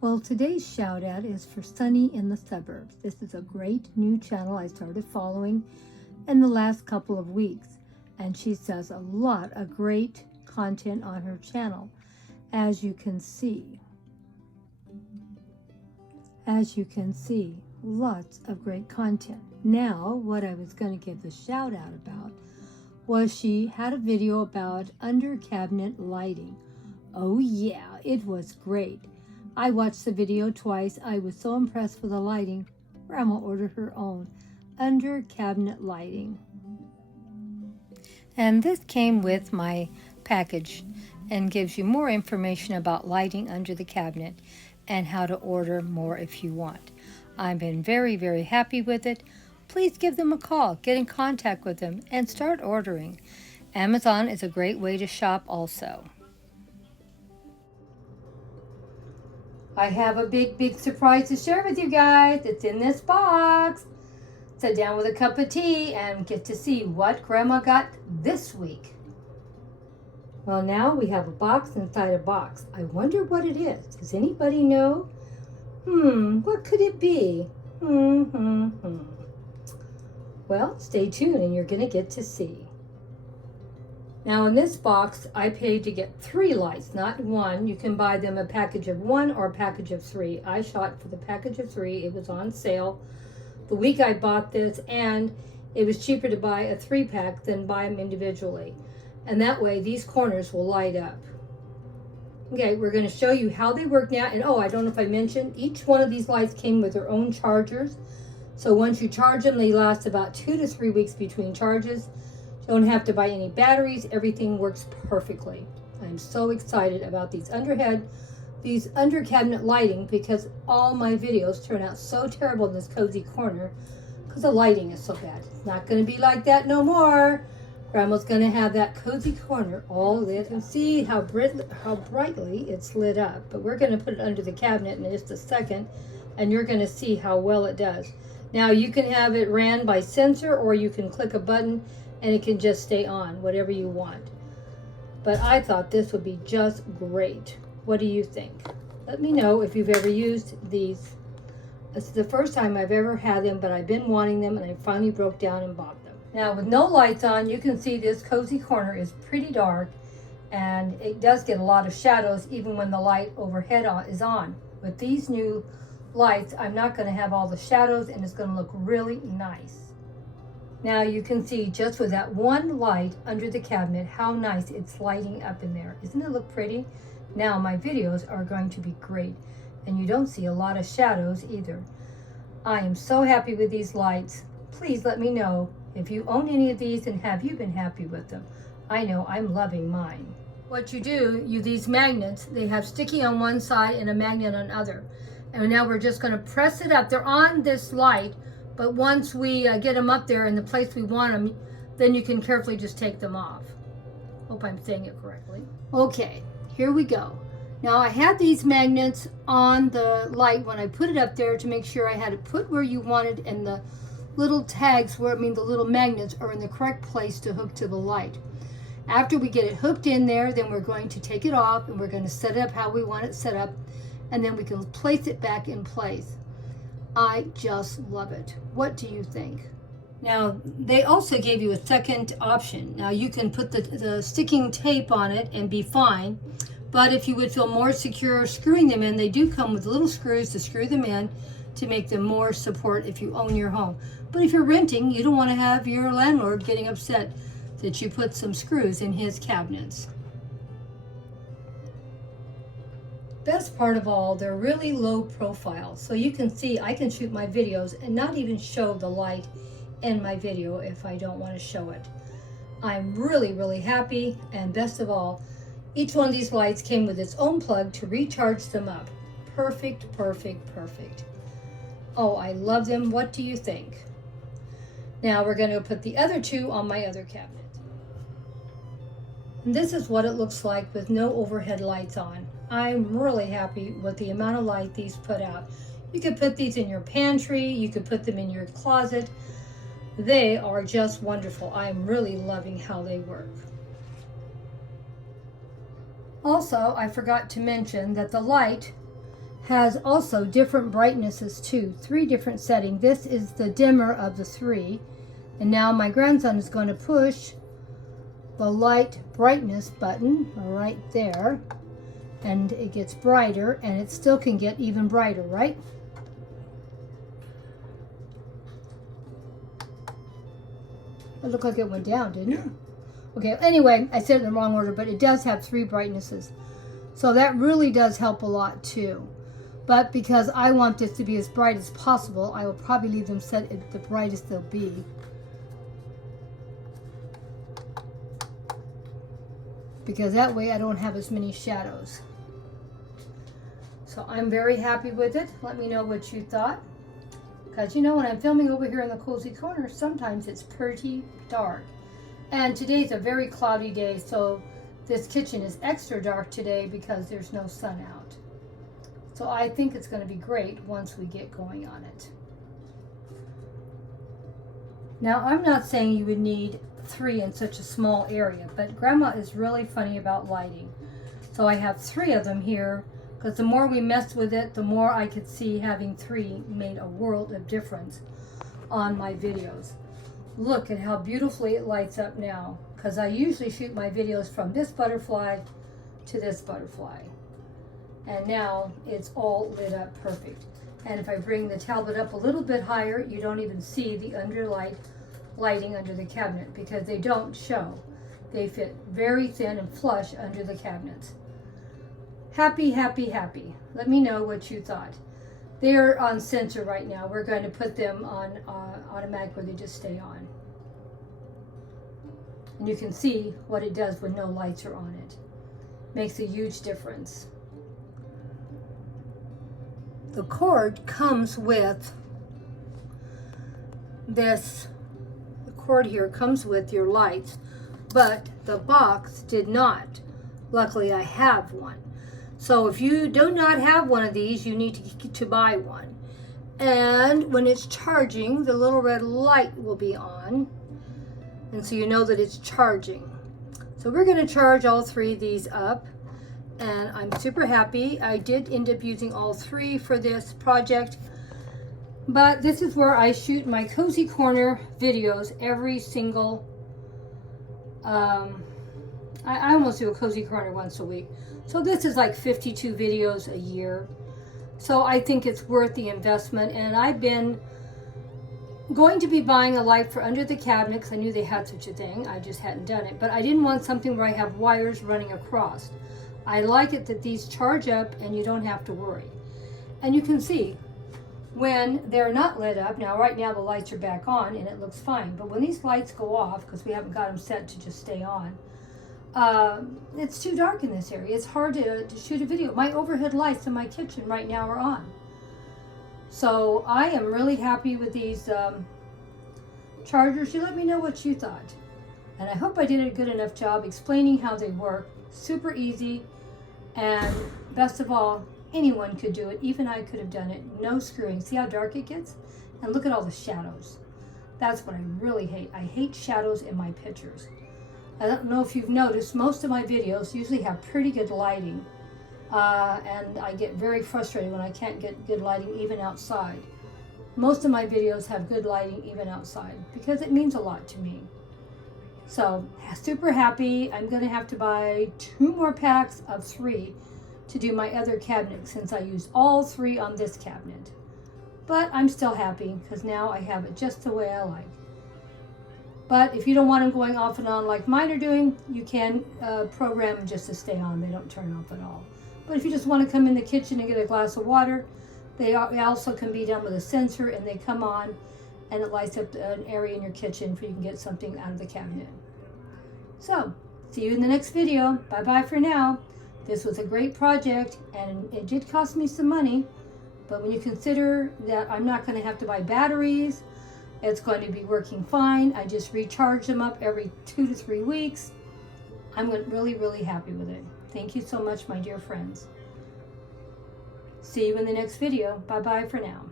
Well, today's shout out is for Sunny in the Suburbs. This is a great new channel I started following in the last couple of weeks, and she does a lot of great content on her channel, as you can see. Lots of great content. Now, what I was going to give the shout out about was she had a video about under cabinet lighting. Oh yeah, it was great. I watched the video twice. I was so impressed with the lighting. Grandma ordered her own under cabinet lighting. And this came with my package and gives you more information about lighting under the cabinet and how to order more if you want. I've been very, very happy with it. Please give them a call, get in contact with them, and start ordering. Amazon is a great way to shop also. I have a big surprise to share with you guys. It's in this box. Sit down with a cup of tea and get to see what Grandma got this week. Well, now we have a box inside a box. I wonder what it is. Does anybody know? What could it be? Well, stay tuned and you're going to get to see. Now in this box, I paid to get 3 lights, not 1. You can buy them a package of 1 or a package of 3. I shot for the package of 3. It was on sale the week I bought this, and it was cheaper to buy a 3-pack than buy them individually. And that way, these corners will light up. Okay, we're going to show you how they work now. And oh, I don't know if I mentioned, each one of these lights came with their own chargers. So once you charge them, they last about 2 to 3 weeks between charges. You don't have to buy any batteries. Everything works perfectly. I'm so excited about these under cabinet lighting, because all my videos turn out so terrible in this cozy corner because the lighting is so bad. It's not going to be like that no more. Grandma's going to have that cozy corner all lit. You can see how brightly it's lit up, but we're going to put it under the cabinet in just a second, and you're going to see how well it does. Now you can have it ran by sensor, or you can click a button and it can just stay on, whatever you want. But I thought this would be just great. What do you think? Let me know if you've ever used these. This is the first time I've ever had them, but I've been wanting them, and I finally broke down and bought them. Now with no lights on, you can see this cozy corner is pretty dark, and it does get a lot of shadows even when the light overhead is on. With these new lights, I'm not going to have all the shadows, and it's going to look really nice. Now you can see just with that one light under the cabinet how nice it's lighting up in there. Isn't it look pretty? Now my videos are going to be great, and you don't see a lot of shadows either. I am so happy with these lights. Please let me know if you own any of these and have you been happy with them. I know I'm loving mine. What you do, these magnets, they have sticky on one side and a magnet on the other. And now we're just going to press it up. They're on this light, but once we get them up there in the place we want them, then you can carefully just take them off. Hope I'm saying it correctly. Okay, here we go. Now I had these magnets on the light when I put it up there to make sure I had it put where you wanted, and the little tags, the little magnets are in the correct place to hook to the light. After we get it hooked in there, then we're going to take it off and we're going to set it up how we want it set up, and then we can place it back in place. I just love it. What do you think? Now, they also gave you a second option. Now, you can put the sticking tape on it and be fine, but if you would feel more secure screwing them in, they do come with little screws to screw them in to make them more support if you own your home. But if you're renting, you don't want to have your landlord getting upset that you put some screws in his cabinets. Best part of all, they're really low profile, so you can see I can shoot my videos and not even show the light in my video if I don't want to show it. I'm really happy, and best of all, each one of these lights came with its own plug to recharge them up. Perfect. Oh, I love them. What do you think? Now we're going to put the other 2 on my other cabinet. And this is what it looks like with no overhead lights on. I'm really happy with the amount of light these put out. You could put these in your pantry, you could put them in your closet. They are just wonderful. I'm really loving how they work. Also, I forgot to mention that the light has also different brightnesses too, 3 different settings. This is the dimmer of the 3. And now my grandson is going to push the light brightness button right there. And it gets brighter, and it still can get even brighter, right? It looked like it went down, didn't it? Okay, anyway, I said it in the wrong order, but it does have 3 brightnesses. So that really does help a lot too. But because I want this to be as bright as possible, I will probably leave them set at the brightest they'll be. Because that way I don't have as many shadows. So I'm very happy with it. Let me know what you thought. Because you know, when I'm filming over here in the cozy corner, sometimes it's pretty dark. And today's a very cloudy day, so this kitchen is extra dark today because there's no sun out. So I think it's going to be great once we get going on it. Now, I'm not saying you would need 3 in such a small area, but Grandma is really funny about lighting. So I have 3 of them here, because the more we messed with it, the more I could see having 3 made a world of difference on my videos. Look at how beautifully it lights up now, because I usually shoot my videos from this butterfly to this butterfly. And now it's all lit up perfect. And if I bring the tablet up a little bit higher, you don't even see the lighting under the cabinet, because they don't show. They fit very thin and flush under the cabinets. Happy, happy, happy. Let me know what you thought. They're on sensor right now. We're going to put them on automatic where they just stay on. And you can see what it does when no lights are on it. Makes a huge difference. The cord comes with this. The cord here comes with your lights, but the box did not. Luckily, I have one. So if you do not have one of these, you need to buy one. And when it's charging, the little red light will be on. And so you know that it's charging. So we're going to charge all 3 of these up. And I'm super happy. I did end up using all 3 for this project. But this is where I shoot my Cozy Corner videos every single... I almost do a Cozy Corner once a week. So this is like 52 videos a year. So I think it's worth the investment. And I've been going to be buying a light for under the cabinet because I knew they had such a thing. I just hadn't done it. But I didn't want something where I have wires running across. I like it that these charge up and you don't have to worry. And you can see when they're not lit up. Now right now the lights are back on and it looks fine. But when these lights go off, because we haven't got them set to just stay on, it's too dark in this area. It's hard to shoot a video. My overhead lights in my kitchen right now are on. So I am really happy with these chargers. You let me know what you thought. And I hope I did a good enough job explaining how they work. Super easy. And best of all, anyone could do it. Even I could have done it. No screwing. See how dark it gets? And look at all the shadows. That's what I really hate. I hate shadows in my pictures. I don't know if you've noticed, most of my videos usually have pretty good lighting. And I get very frustrated when I can't get good lighting even outside. Most of my videos have good lighting even outside because it means a lot to me. So, super happy. I'm going to have to buy 2 more packs of 3 to do my other cabinet since I used all 3 on this cabinet. But I'm still happy because now I have it just the way I like. But if you don't want them going off and on like mine are doing, you can program them just to stay on. They don't turn off at all. But if you just want to come in the kitchen and get a glass of water, they also can be done with a sensor and they come on and it lights up an area in your kitchen so you can get something out of the cabinet. So, see you in the next video. Bye-bye for now. This was a great project and it did cost me some money. But when you consider that I'm not going to have to buy batteries, it's going to be working fine. I just recharge them up every 2 to 3 weeks. I'm really, really happy with it. Thank you so much, my dear friends. See you in the next video. Bye-bye for now.